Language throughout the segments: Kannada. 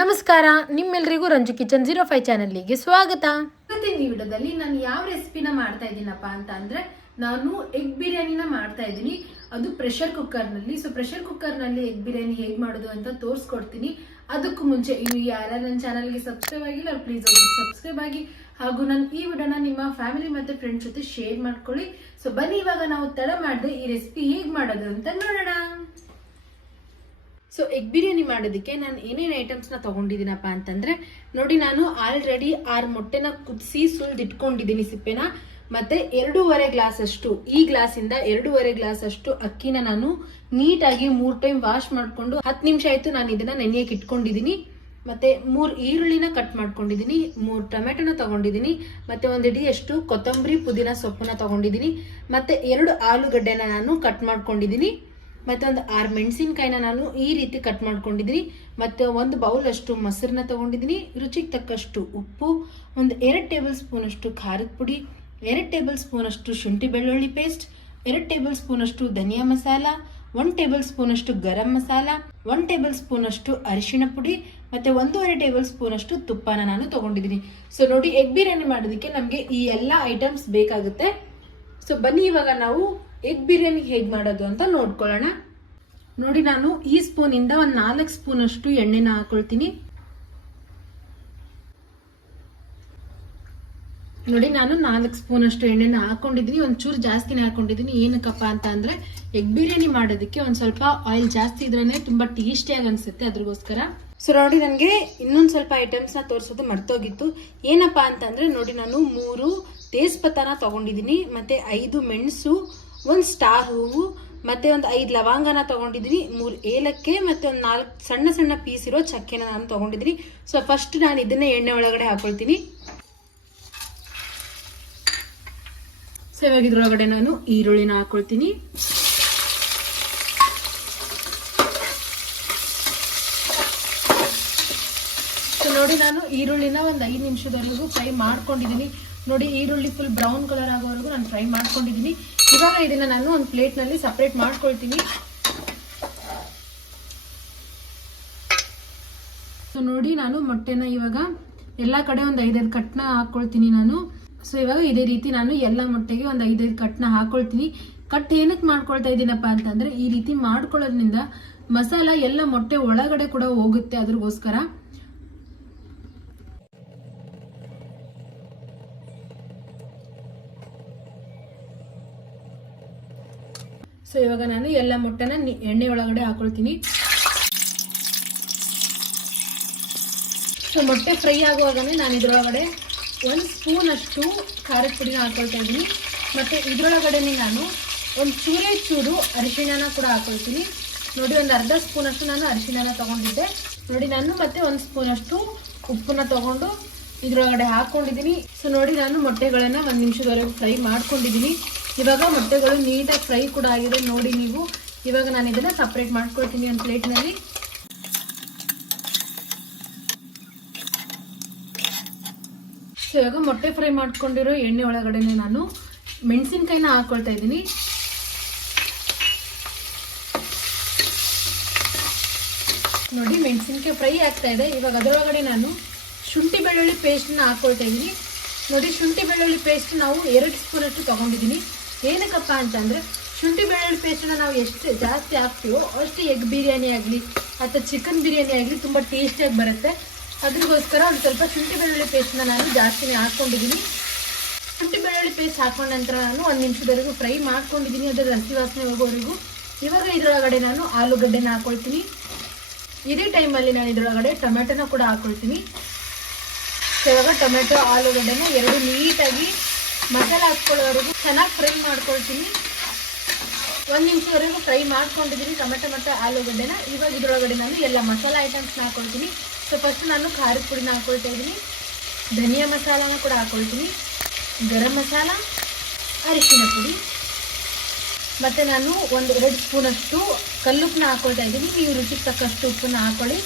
ನಮಸ್ಕಾರ, ನಿಮ್ಮೆಲ್ಲರಿಗೂ ರಂಜು ಕಿಚನ್ 05 ಚಾನಲ್ಗೆ ಸ್ವಾಗತ. ಇವತ್ತಿನ ಈ ವಿಡಿಯೋದಲ್ಲಿ ನಾನು ಯಾವ ರೆಸಿಪಿನ ಮಾಡ್ತಾ ಇದ್ದೀನಪ್ಪ ಅಂತ ಅಂದ್ರೆ ನಾನು ಎಗ್ ಬಿರಿಯಾನಿನ ಮಾಡ್ತಾ ಇದ್ದೀನಿ. ಅದು ಪ್ರೆಷರ್ ಕುಕ್ಕರ್ನಲ್ಲಿ. ಸೊ ಪ್ರೆಷರ್ ಕುಕ್ಕರ್ನಲ್ಲಿ ಎಗ್ ಬಿರಿಯಾನಿ ಹೇಗೆ ಮಾಡೋದು ಅಂತ ತೋರಿಸ್ಕೊಡ್ತೀನಿ. ಅದಕ್ಕೂ ಮುಂಚೆ ಇನ್ನು ಯಾರು ನನ್ನ ಚಾನಲ್ಗೆ ಸಬ್ಸ್ಕ್ರೈಬ್ ಆಗಿಲ್ಲ ಪ್ಲೀಸ್ ಹೋಗಿ ಸಬ್ಸ್ಕ್ರೈಬ್ ಆಗಿ, ಹಾಗೂ ನಾನು ಈ ವಿಡಿಯೋನ ನಿಮ್ಮ ಫ್ಯಾಮಿಲಿ ಮತ್ತೆ ಫ್ರೆಂಡ್ಸ್ ಜೊತೆ ಶೇರ್ ಮಾಡ್ಕೊಳ್ಳಿ. ಸೊ ಬನ್ನಿ ಇವಾಗ ನಾವು ತಡ ಮಾಡದೆ ಈ ರೆಸಿಪಿ ಹೇಗೆ ಮಾಡೋದು ಅಂತ ನೋಡೋಣ. ಸೊ ಎಗ್ ಬಿರಿಯಾನಿ ಮಾಡೋದಕ್ಕೆ ನಾನು ಏನೇನು ಐಟಮ್ಸ್ನ ತಗೊಂಡಿದ್ದೀನಪ್ಪ ಅಂತಂದ್ರೆ ನೋಡಿ, ನಾನು ಆಲ್ರೆಡಿ 6 ಮೊಟ್ಟೆನ ಕುದಿಸಿ ಸುಲ್ದಿಟ್ಕೊಂಡಿದ್ದೀನಿ ಸಿಪ್ಪೆನ. ಮತ್ತೆ 2.5 ಗ್ಲಾಸ್ ಅಷ್ಟು, ಈ ಗ್ಲಾಸಿಂದ 2.5 ಗ್ಲಾಸ್ ಅಷ್ಟು ಅಕ್ಕಿನ ನಾನು ನೀಟಾಗಿ 3 ಟೈಮ್ ವಾಶ್ ಮಾಡ್ಕೊಂಡು 10 ನಿಮಿಷ ಆಯ್ತು ನಾನು ಇದನ್ನ ನೆನೆಯಕ್ಕೆ ಇಟ್ಕೊಂಡಿದ್ದೀನಿ. ಮತ್ತೆ 3 ಈರುಳ್ಳಿನ ಕಟ್ ಮಾಡ್ಕೊಂಡಿದ್ದೀನಿ, 3 ಟೊಮೆಟೊನ ತಗೊಂಡಿದ್ದೀನಿ, ಮತ್ತೆ 1 ಹಿಡಿಯಷ್ಟು ಕೊತ್ತಂಬರಿ ಪುದೀನ ಸೊಪ್ಪನ್ನ ತಗೊಂಡಿದ್ದೀನಿ, ಮತ್ತೆ 2 ಆಲೂಗಡ್ಡೆನ ನಾನು ಕಟ್ ಮಾಡ್ಕೊಂಡಿದ್ದೀನಿ, ಮತ್ತೆ 6 ಮೆಣಸಿನಕಾಯಿನ ನಾನು ಈ ರೀತಿ ಕಟ್ ಮಾಡ್ಕೊಂಡಿದ್ದೀನಿ, ಮತ್ತೆ 1 ಬೌಲ್ ಅಷ್ಟು ಮೊಸರನ್ನ ತಗೊಂಡಿದ್ದೀನಿ, ರುಚಿಗೆ ತಕ್ಕಷ್ಟು ಉಪ್ಪು, 2 ಟೇಬಲ್ ಸ್ಪೂನ್ ಅಷ್ಟು ಖಾರದ ಪುಡಿ, 2 ಟೇಬಲ್ ಸ್ಪೂನ್ ಅಷ್ಟು ಶುಂಠಿ ಬೆಳ್ಳುಳ್ಳಿ ಪೇಸ್ಟ್, 2 ಟೇಬಲ್ ಸ್ಪೂನ್ ಅಷ್ಟು ಧನಿಯಾ ಮಸಾಲ, 1 ಟೇಬಲ್ ಸ್ಪೂನ್ ಅಷ್ಟು ಗರಂ ಮಸಾಲ, 1 ಟೇಬಲ್ ಸ್ಪೂನ್ ಅಷ್ಟು ಅರಿಶಿಣ ಪುಡಿ, ಮತ್ತೆ 1.5 ಟೇಬಲ್ ಸ್ಪೂನ್ ಅಷ್ಟು ತುಪ್ಪನ ನಾನು ತಗೊಂಡಿದ್ದೀನಿ. ಸೊ ನೋಡಿ, ಎಗ್ ಬಿರಿಯಾನಿ ಮಾಡೋದಕ್ಕೆ ನಮಗೆ ಈ ಎಲ್ಲ ಐಟಮ್ಸ್ ಬೇಕಾಗುತ್ತೆ. ಸೊ ಬನ್ನಿ ಇವಾಗ ನಾವು ಎಗ್ ಬಿರಿಯಾನಿ ಹೇಗೆ ಮಾಡೋದು ಅಂತ ನೋಡ್ಕೊಳ್ಳೋಣ. ನೋಡಿ, ನಾನು ಈ ಸ್ಪೂನ್ ಇಂದ 4 ಸ್ಪೂನ್ ಅಷ್ಟು ಎಣ್ಣೆನ ಹಾಕೊಳ್ತೀನಿ. ನೋಡಿ, ನಾನು 4 ಸ್ಪೂನ್ ಅಷ್ಟು ಎಣ್ಣೆನ ಹಾಕೊಂಡಿದ್ದೀನಿ, ಒಂಚೂರು ಜಾಸ್ತಿನೇ ಹಾಕೊಂಡಿದ್ದೀನಿ. ಏನಕ್ಕಪ್ಪ ಅಂತ ಅಂದ್ರೆ ಎಗ್ ಬಿರಿಯಾನಿ ಮಾಡೋದಕ್ಕೆ ಒಂದ್ ಸ್ವಲ್ಪ ಆಯಿಲ್ ಜಾಸ್ತಿ ಇದ್ರೇನೆ ತುಂಬಾ ಟೇಸ್ಟಿಯಾಗಿ ಅನ್ಸುತ್ತೆ, ಅದ್ರಗೋಸ್ಕರ. ಸೊ ನೋಡಿ, ನನಗೆ ಇನ್ನೊಂದ್ ಸ್ವಲ್ಪ ಐಟಮ್ಸ್ ನ ತೋರಿಸೋದು ಮರ್ತೋಗಿತ್ತು. ಏನಪ್ಪಾ ಅಂತಂದ್ರೆ ನೋಡಿ, ನಾನು 3 ತೇಜ್ಪತ್ತಾನ ತಗೊಂಡಿದ್ದೀನಿ, ಮತ್ತೆ 5 ಮೆಣಸು, 1 ಸ್ಟಾರ್ ಹೂವು, ಮತ್ತೆ 5 ಲವಂಗನ ತಗೊಂಡಿದ್ದೀನಿ, 3 ಏಲಕ್ಕೆ, ಮತ್ತೆ 4 ಸಣ್ಣ ಸಣ್ಣ ಪೀಸ್ ಇರೋ ಚಕ್ಕೆನ ನಾನು ತಗೊಂಡಿದ್ದೀನಿ. ಸೊ ಫಸ್ಟ್ ನಾನು ಇದನ್ನೇ ಎಣ್ಣೆ ಒಳಗಡೆ ಹಾಕೊಳ್ತೀನಿ. ಸೊ ಇವಾಗ ಇದ್ರೊಳಗಡೆ ನಾನು ಈರುಳ್ಳಿನ ಹಾಕೊಳ್ತೀನಿ. ಸೊ ನೋಡಿ, ನಾನು ಈರುಳ್ಳಿನ 5 ನಿಮಿಷದವರೆಗೂ ಫ್ರೈ ಮಾಡ್ಕೊಂಡಿದ್ದೀನಿ. ನೋಡಿ, ಈರುಳ್ಳಿ ಫುಲ್ ಬ್ರೌನ್ ಕಲರ್ ಆಗೋವರೆಗೂ ನಾನು ಫ್ರೈ ಮಾಡ್ಕೊಂಡಿದ್ದೀನಿ. ಇವಾಗ ಇದನ್ನ ನಾನು ಒಂದು ಪ್ಲೇಟ್ ನಲ್ಲಿ ಸಪರೇಟ್ ಮಾಡ್ಕೊಳ್ತೀನಿ. ಸೊ ನೋಡಿ, ನಾನು ಮೊಟ್ಟೆನ ಇವಾಗ ಎಲ್ಲಾ ಕಡೆ 5-5 ಕಟ್ನ ಹಾಕೊಳ್ತೀನಿ ನಾನು. ಸೊ ಇವಾಗ ಇದೇ ರೀತಿ ನಾನು ಎಲ್ಲ ಮೊಟ್ಟೆಗೆ 5-5 ಕಟ್ನ ಹಾಕೊಳ್ತೀನಿ. ಕಟ್ ಏನಕ್ಕೆ ಮಾಡ್ಕೊಳ್ತಾ ಇದ್ದೀನಪ್ಪ ಅಂತಂದ್ರೆ ಈ ರೀತಿ ಮಾಡ್ಕೊಳ್ಳೋದ್ರಿಂದ ಮಸಾಲ ಎಲ್ಲ ಮೊಟ್ಟೆ ಒಳಗಡೆ ಕೂಡ ಹೋಗುತ್ತೆ, ಅದ್ರಗೋಸ್ಕರ. ಸೊ ಇವಾಗ ನಾನು ಎಲ್ಲ ಮೊಟ್ಟೆನ ಎಣ್ಣೆ ಒಳಗಡೆ ಹಾಕೊಳ್ತೀನಿ. ಸೊ ಮೊಟ್ಟೆ ಫ್ರೈ ಆಗುವಾಗನೇ ನಾನು ಇದ್ರೊಳಗಡೆ 1 ಸ್ಪೂನ್ ಅಷ್ಟು ಖಾರದ ಪುಡಿನ ಹಾಕೊಳ್ತಾ ಇದ್ದೀನಿ. ಮತ್ತೆ ಇದ್ರೊಳಗಡೆನೆ ನಾನು ಚೂರು ಅರಿಶಿಣನ ಕೂಡ ಹಾಕೊಳ್ತೀನಿ. ನೋಡಿ, 1/2 ಸ್ಪೂನ್ ಅಷ್ಟು ನಾನು ಅರಿಶಿಣನ ತಗೊಂಡಿದ್ದೆ. ನೋಡಿ, ನಾನು ಮತ್ತೆ 1 ಸ್ಪೂನ್ ಅಷ್ಟು ಉಪ್ಪನ್ನ ತಗೊಂಡು ಇದ್ರೊಳಗಡೆ ಹಾಕೊಂಡಿದ್ದೀನಿ. ಸೊ ನೋಡಿ, ನಾನು ಮೊಟ್ಟೆಗಳನ್ನ 1 ನಿಮಿಷದವರೆಗೂ ಫ್ರೈ ಮಾಡ್ಕೊಂಡಿದ್ದೀನಿ. ಇವಾಗ ಮೊಟ್ಟೆಗಳು ನೀಟಾಗಿ ಫ್ರೈ ಕೂಡ ಆಗಿದೆ ನೋಡಿ ನೀವು. ಇವಾಗ ನಾನು ಇದನ್ನ ಸಪ್ರೇಟ್ ಮಾಡ್ಕೊಳ್ತೀನಿ ಒಂದು ಪ್ಲೇಟ್ನಲ್ಲಿ. ಸೊ ಇವಾಗ ಮೊಟ್ಟೆ ಫ್ರೈ ಮಾಡ್ಕೊಂಡಿರೋ ಎಣ್ಣೆ ಒಳಗಡೆನೆ ನಾನು ಮೆಣಸಿನಕಾಯಿನ ಹಾಕೊಳ್ತಾ ಇದ್ದೀನಿ. ನೋಡಿ, ಮೆಣಸಿನಕಾಯಿ ಫ್ರೈ ಆಗ್ತಾ ಇದೆ. ಇವಾಗ ಅದರೊಳಗಡೆ ನಾನು ಶುಂಠಿ ಬೆಳ್ಳುಳ್ಳಿ ಪೇಸ್ಟ್ನ ಹಾಕೊಳ್ತಾ ಇದ್ದೀನಿ. ನೋಡಿ, ಶುಂಠಿ ಬೆಳ್ಳುಳ್ಳಿ ಪೇಸ್ಟ್ ನಾವು 2 ಸ್ಪೂನ್ ಅಷ್ಟು ತಗೊಂಡಿದ್ದೀನಿ. ಏನಕ್ಕಪ್ಪ ಅಂತಂದ್ರೆ ಶುಂಠಿ ಬೆಳ್ಳುಳ್ಳಿ ಪೇಸ್ಟ್ನ ನಾವು ಎಷ್ಟು ಜಾಸ್ತಿ ಹಾಕ್ತೀವೋ ಅಷ್ಟು ಎಗ್ ಬಿರಿಯಾನಿ ಆಗಲಿ ಅಥವಾ ಚಿಕನ್ ಬಿರಿಯಾನಿ ಆಗಲಿ ತುಂಬ ಟೇಸ್ಟಿಯಾಗಿ ಬರುತ್ತೆ. ಅದ್ರಗೋಸ್ಕರ ಒಂದು ಸ್ವಲ್ಪ ಶುಂಠಿ ಬೆಳ್ಳುಳ್ಳಿ ಪೇಸ್ಟ್ನ ನಾನು ಜಾಸ್ತಿನೇ ಹಾಕ್ಕೊಂಡಿದ್ದೀನಿ. ಶುಂಠಿ ಬೆಳ್ಳುಳ್ಳಿ ಪೇಸ್ಟ್ ಹಾಕೊಂಡ ನಂತರ ನಾನು 1 ನಿಮಿಷದವರೆಗೂ ಫ್ರೈ ಮಾಡ್ಕೊಂಡಿದ್ದೀನಿ, ಅದರ ಹಸಿ ವಾಸನೆ ಹೋಗೋವರೆಗೂ. ಇವಾಗ ಇದರೊಳಗಡೆ ನಾನು ಆಲೂಗಡ್ಡೆನ ಹಾಕೊಳ್ತೀನಿ. ಇದೇ ಟೈಮಲ್ಲಿ ನಾನು ಇದರೊಳಗಡೆ ಟೊಮೆಟೊನ ಕೂಡ ಹಾಕೊಳ್ತೀನಿ. ಇವಾಗ ಟೊಮೆಟೊ ಆಲೂಗಡ್ಡೆನ 2 ನೀಟಾಗಿ ಮಸಾಲೆ ಹಾಕ್ಕೊಳ್ಳೋವರೆಗೂ ಚೆನ್ನಾಗಿ ಫ್ರೈ ಮಾಡ್ಕೊಳ್ತೀನಿ. 1 ನಿಮಿಷವರೆಗೂ ಫ್ರೈ ಮಾಡ್ಕೊಂಡಿದ್ದೀನಿ ಟೊಮೆಟೊ ಮತ್ತು ಆಲೂಗಡ್ಡೆನ. ಇವಾಗ ಇದರೊಳಗಡೆ ನಾನು ಎಲ್ಲ ಮಸಾಲೆ ಐಟಮ್ಸ್ನ ಹಾಕೊಳ್ತೀನಿ. ಸೊ ಫಸ್ಟ್ ನಾನು ಖಾರದ ಪುಡಿನ ಹಾಕೊಳ್ತಾ ಇದ್ದೀನಿ, ಧನಿಯಾ ಮಸಾಲಾನ ಕೂಡ ಹಾಕೊಳ್ತೀನಿ, ಗರಂ ಮಸಾಲ, ಅರಿಶಿನ ಪುಡಿ, ಮತ್ತು ನಾನು 1-2 ಸ್ಪೂನ್ ಅಷ್ಟು ಕಲ್ಲುಪ್ಪನ್ನ ಹಾಕೊಳ್ತಾ ಇದ್ದೀನಿ. ನೀವು ರುಚಿಗೆ ತಕ್ಕಷ್ಟು ಉಪ್ಪನ್ನ ಹಾಕೊಳ್ಳಿ.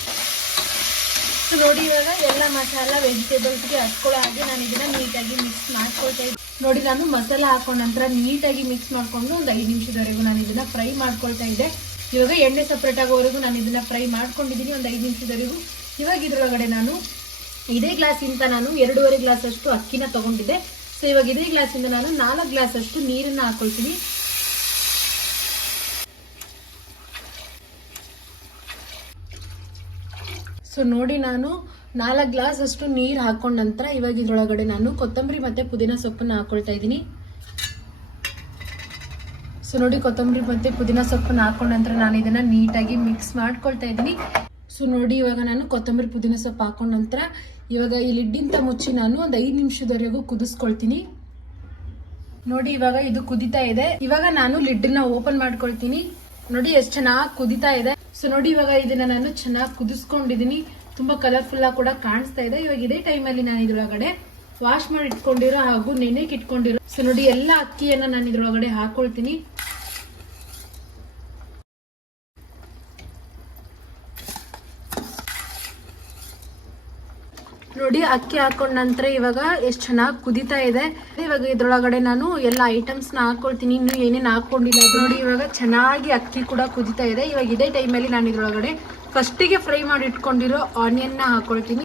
ಸೊ ನೋಡಿ, ಇವಾಗ ಎಲ್ಲ ಮಸಾಲ ವೆಜಿಟೇಬಲ್ಸ್ಗೆ ಹಚ್ಕೊಳ್ಳೋ ಹಾಗೆ ನಾನು ಇದನ್ನ ನೀಟಾಗಿ ಮಿಕ್ಸ್ ಮಾಡ್ಕೊಳ್ತಾ ಇದ್ದೀನಿ. ನೋಡಿ, ನಾನು ಮಸಾಲ ಹಾಕೊಂಡ ನಂತರ ನೀಟಾಗಿ ಮಿಕ್ಸ್ ಮಾಡಿಕೊಂಡು 1 5 ನಿಮಿಷದವರೆಗೂ ನಾನು ಇದನ್ನ ಫ್ರೈ ಮಾಡ್ಕೊಳ್ತಾ ಇದ್ದೆ. ಇವಾಗ ಎಣ್ಣೆ ಸಪ್ರೇಟ್ ಆಗೋವರೆಗೂ ನಾನು ಇದನ್ನ ಫ್ರೈ ಮಾಡ್ಕೊಂಡಿದ್ದೀನಿ ಒಂದು 5 ನಿಮಿಷದವರೆಗೂ. ಇವಾಗ ಇದ್ರೊಳಗಡೆ ನಾನು ಇದೇ ಗ್ಲಾಸಿಂದ ನಾನು 2.5 ಗ್ಲಾಸ್ ಅಷ್ಟು ಅಕ್ಕಿನ ತಗೊಂಡಿದ್ದೆ. ಸೊ ಇವಾಗ ಇದೇ ಗ್ಲಾಸಿಂದ ನಾನು 4 ಗ್ಲಾಸ್ ಅಷ್ಟು ನೀರನ್ನ ಹಾಕೊಳ್ತೀನಿ. ಸೊ ನೋಡಿ, ನಾನು 4 ಗ್ಲಾಸ್ ಅಷ್ಟು ನೀರು ಹಾಕೊಂಡ ನಂತರ ಇವಾಗ ಇದ್ರೊಳಗಡೆ ನಾನು ಕೊತ್ತಂಬರಿ ಮತ್ತೆ ಪುದೀನ ಸೊಪ್ಪನ್ನ ಹಾಕೊಳ್ತಾ ಇದ್ದೀನಿ. ಸೊ ನೋಡಿ, ಕೊತ್ತಂಬರಿ ಮತ್ತೆ ಪುದೀನ ಸೊಪ್ಪನ್ನ ಹಾಕೊಂಡ ನಂತರ ನಾನು ಇದನ್ನ ನೀಟಾಗಿ ಮಿಕ್ಸ್ ಮಾಡ್ಕೊಳ್ತಾ ಇದ್ದೀನಿ. ಸೊ ನೋಡಿ, ಇವಾಗ ನಾನು ಕೊತ್ತಂಬರಿ ಪುದೀನ ಸೊಪ್ಪು ಹಾಕೊಂಡ ನಂತರ ಇವಾಗ ಈ ಲಿಡ್ಡಿಂದ ಮುಚ್ಚಿ ನಾನು ಒಂದು 5 ನಿಮಿಷದವರೆಗೂ ಕುದಿಸ್ಕೊಳ್ತೀನಿ. ನೋಡಿ, ಇವಾಗ ಇದು ಕುದಿತಾ ಇದೆ. ಇವಾಗ ನಾನು ಲಿಡ್ಡನ್ನ ಓಪನ್ ಮಾಡ್ಕೊಳ್ತೀನಿ. ನೋಡಿ ಎಷ್ಟು ಚೆನ್ನಾಗಿ ಕುದಿತಾ ಇದೆ. ಸೊ ನೋಡಿ, ಇವಾಗ ಇದನ್ನ ನಾನು ಚೆನ್ನಾಗಿ ಕುದಿಸ್ಕೊಂಡಿದೀನಿ. ತುಂಬಾ ಕಲರ್ಫುಲ್ ಆಗಿ ಕೂಡ ಕಾಣಿಸ್ತಾ ಇದೆ. ಇವಾಗ ಇದೇ ಟೈಮಲ್ಲಿ ನಾನು ಇದ್ರೊಳಗಡೆ ವಾಶ್ ಮಾಡಿ ಇಟ್ಕೊಂಡಿರೋ ಹಾಗೂ ನೆನೆಗೆ ಇಟ್ಕೊಂಡಿರೋ ಸೊ ನೋಡಿ ಎಲ್ಲ ಅಕ್ಕಿಯನ್ನ ನಾನು ಇದ್ರೊಳಗಡೆ ಹಾಕೊಳ್ತೀನಿ. ನೋಡಿ, ಅಕ್ಕಿ ಹಾಕೊಂಡ ನಂತರ ಇವಾಗ ಎಷ್ಟು ಚೆನ್ನಾಗಿ ಕುದಿತಾ ಇದೆ. ಇವಾಗ ಇದ್ರೊಳಗಡೆ ನಾನು ಎಲ್ಲ ಐಟಮ್ಸ್ ನ ಹಾಕೊಳ್ತೀನಿ. ಇನ್ನು ಏನೇನು ಹಾಕೊಂಡಿಲ್ಲ ನೋಡಿ. ಇವಾಗ ಚೆನ್ನಾಗಿ ಅಕ್ಕಿ ಕೂಡ ಕುದಿತಾ ಇದೆ. ಇವಾಗ ಇದೇ ಟೈಮಲ್ಲಿ ನಾನು ಇದ್ರೊಳಗಡೆ ಫಸ್ಟಿಗೆ ಫ್ರೈ ಮಾಡಿ ಇಟ್ಕೊಂಡಿರೋ ಆನಿಯನ್ ನ ಹಾಕೊಳ್ತೀನಿ.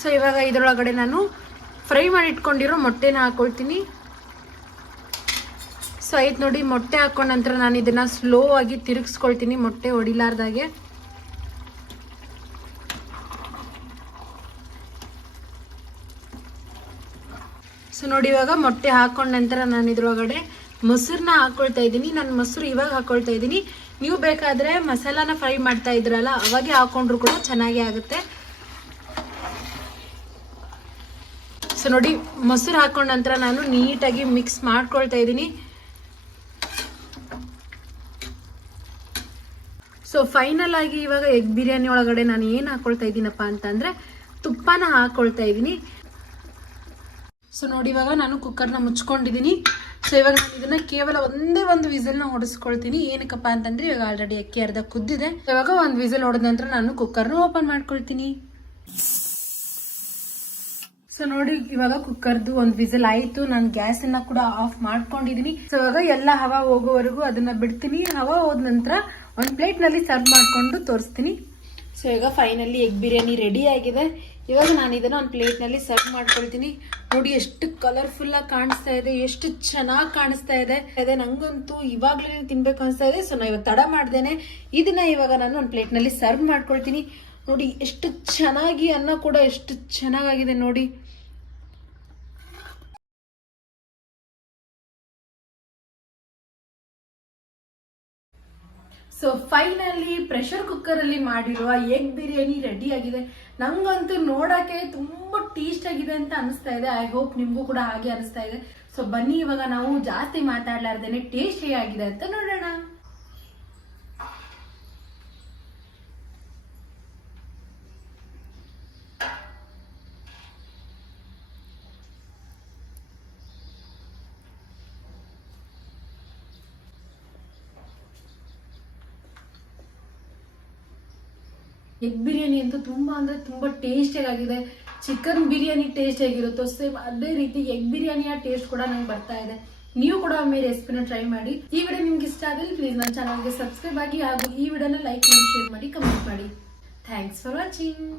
ಸೊ ಇವಾಗ ಇದ್ರೊಳಗಡೆ ನಾನು ಫ್ರೈ ಮಾಡಿ ಇಟ್ಕೊಂಡಿರೋ ಮೊಟ್ಟೆನ ಹಾಕೊಳ್ತೀನಿ. ಸೊ ಆಯ್ತು ನೋಡಿ, ಮೊಟ್ಟೆ ಹಾಕೊಂಡ ನಂತರ ನಾನು ಇದನ್ನ ಸ್ಲೋ ಆಗಿ ತಿರುಗಿಸ್ಕೊಳ್ತೀನಿ ಮೊಟ್ಟೆ ಹೊಡಿಲಾರ್ದಾಗೆ. ಸೊ ನೋಡಿ, ಇವಾಗ ಮೊಟ್ಟೆ ಹಾಕೊಂಡ ನಂತರ ನಾನು ಇದ್ರೊಳಗಡೆ ಮೊಸರನ್ನ ಹಾಕೊಳ್ತಾ ಇದ್ದೀನಿ. ನಾನು ಮೊಸರು ಇವಾಗ ಹಾಕೊಳ್ತಾ ಇದ್ದೀನಿ. ನೀವು ಬೇಕಾದ್ರೆ ಮಸಾಲಾನ ಫ್ರೈ ಮಾಡ್ತಾ ಇದ್ರಲ್ಲ ಅವಾಗೆ ಹಾಕೊಂಡ್ರು ಕೂಡ ಚೆನ್ನಾಗಿ ಆಗುತ್ತೆ. ಸೊ ನೋಡಿ, ಮೊಸರು ಹಾಕೊಂಡ ನಂತರ ನಾನು ನೀಟಾಗಿ ಮಿಕ್ಸ್ ಮಾಡ್ಕೊಳ್ತಾ ಇದ್ದೀನಿ. ಸೊ ಫೈನಲ್ ಆಗಿ ಇವಾಗ ಎಗ್ ಬಿರಿಯಾನಿ ಒಳಗಡೆ ನಾನು ಏನು ಹಾಕೊಳ್ತಾ ಇದ್ದೀನಪ್ಪ ಅಂತಂದ್ರೆ ತುಪ್ಪನ ಹಾಕೊಳ್ತಾ ಇದ್ದೀನಿ. ಸೊ ನೋಡಿ, ಇವಾಗ ನಾನು ಕುಕ್ಕರ್ನ ಮುಚ್ಕೊಂಡಿದ್ದೀನಿ. ಸೊ ಇವಾಗ ನಾನು ಇದನ್ನ ಕೇವಲ ಒಂದು ವಿಸಲ್ನ ಹೊಡಿಸ್ಕೊಳ್ತೀನಿ. ಏನಕ್ಕಪ್ಪ ಅಂತಂದ್ರೆ ಇವಾಗ ಆಲ್ರೆಡಿ ಅಕ್ಕಿ ಅರ್ಧ ಕುದ್ದಿದೆ. ಇವಾಗ ಒಂದು ವಿಸಲ್ ಹೊಡೆದ ನಂತರ ನಾನು ಕುಕ್ಕರ್ನ ಓಪನ್ ಮಾಡ್ಕೊಳ್ತೀನಿ. ಸೊ ನೋಡಿ, ಇವಾಗ ಕುಕ್ಕರ್ದು ಒಂದು ವಿಸಲ್ ಆಯ್ತು. ನಾನು ಗ್ಯಾಸ್ ಅನ್ನ ಕೂಡ ಆಫ್ ಮಾಡ್ಕೊಂಡಿದೀನಿ. ಸೊ ಇವಾಗ ಎಲ್ಲ ಹವಾ ಹೋಗೋವರೆಗೂ ಅದನ್ನ ಬಿಡ್ತೀನಿ. ಹವಾ ಹೋದ ನಂತರ ಒಂದು ಪ್ಲೇಟ್ ನಲ್ಲಿ ಸರ್ವ್ ಮಾಡ್ಕೊಂಡು ತೋರಿಸ್ತೀನಿ. ಸೊ ಈಗ ಫೈನಲಿ ಎಗ್ ಬಿರಿಯಾನಿ ರೆಡಿ ಆಗಿದೆ. ಇವಾಗ ನಾನು ಇದನ್ನ ಒಂದು ಪ್ಲೇಟ್ ನಲ್ಲಿ ಸರ್ವ್ ಮಾಡ್ಕೊಳ್ತೀನಿ. ನೋಡಿ, ಎಷ್ಟು ಕಲರ್ಫುಲ್ ಆಗಿ ಕಾಣಿಸ್ತಾ ಇದೆ, ಎಷ್ಟು ಚೆನ್ನಾಗಿ ಕಾಣಿಸ್ತಾ ಇದೆ. ನಂಗಂತೂ ಇವಾಗ್ಲೇ ತಿನ್ಬೇಕು ಅನಿಸ್ತಾ ಇದೆ. ಸೊ ನಾ ಇವಾಗ ತಡ ಮಾಡ್ದೇನೆ ಇದನ್ನ ಇವಾಗ ನಾನು ಒಂದು ಪ್ಲೇಟ್ ನಲ್ಲಿ ಸರ್ವ್ ಮಾಡ್ಕೊಳ್ತೀನಿ. ನೋಡಿ, ಎಷ್ಟು ಚೆನ್ನಾಗಿ ಅನ್ನ ಕೂಡ ಎಷ್ಟು ಚೆನ್ನಾಗಿದೆ ನೋಡಿ. ಸೊ ಫೈನಲಿ ಪ್ರೆಷರ್ ಕುಕ್ಕರ್ ಅಲ್ಲಿ ಮಾಡಿರುವ ಎಗ್ ಬಿರಿಯಾನಿ ರೆಡಿ ಆಗಿದೆ. ನಂಗಂತೂ ನೋಡಕ್ಕೆ ತುಂಬಾ ಟೇಸ್ಟ್ ಆಗಿದೆ ಅಂತ ಅನಿಸ್ತಾ ಇದೆ. ಐ ಹೋಪ್ ನಿಮ್ಗೂ ಕೂಡ ಹಾಗೆ ಅನಿಸ್ತಾ ಇದೆ. ಸೊ ಬನ್ನಿ, ಇವಾಗ ನಾವು ಜಾಸ್ತಿ ಮಾತಾಡ್ಲಾರ್ದೇನೆ ಟೇಸ್ಟ್ ಹೇಗಾಗಿದೆ ಅಂತ ನೋಡೋಣ. ಎಗ್ ಬಿರಿಯಾನಿ ಅಂತೂ ತುಂಬಾ ಅಂದ್ರೆ ತುಂಬಾ ಟೇಸ್ಟ್ ಆಗಿದೆ. ಚಿಕನ್ ಬಿರಿಯಾನಿ ಟೇಸ್ಟ್ ಆಗಿರುತ್ತೋ ಸೇಮ್ ಅದೇ ರೀತಿ ಎಗ್ ಬಿರಿಯಾನಿಯ ಟೇಸ್ಟ್ ಕೂಡ ನಂಗೆ ಬರ್ತಾ ಇದೆ. ನೀವು ಕೂಡ ಒಮ್ಮೆ ರೆಸಿಪಿನ ಟ್ರೈ ಮಾಡಿ. ಈ ವಿಡಿಯೋ ನಿಮ್ಗೆ ಇಷ್ಟ ಆದ್ರೆ ಪ್ಲೀಸ್ ನನ್ನ ಚಾನಲ್ಗೆ ಸಬ್ಸ್ಕ್ರೈಬ್ ಆಗಿ ಹಾಗೂ ಈ ವಿಡಿಯೋನ ಲೈಕ್ ಮಾಡಿ, ಶೇರ್ ಮಾಡಿ, ಕಮೆಂಟ್ ಮಾಡಿ. Thanks for watching.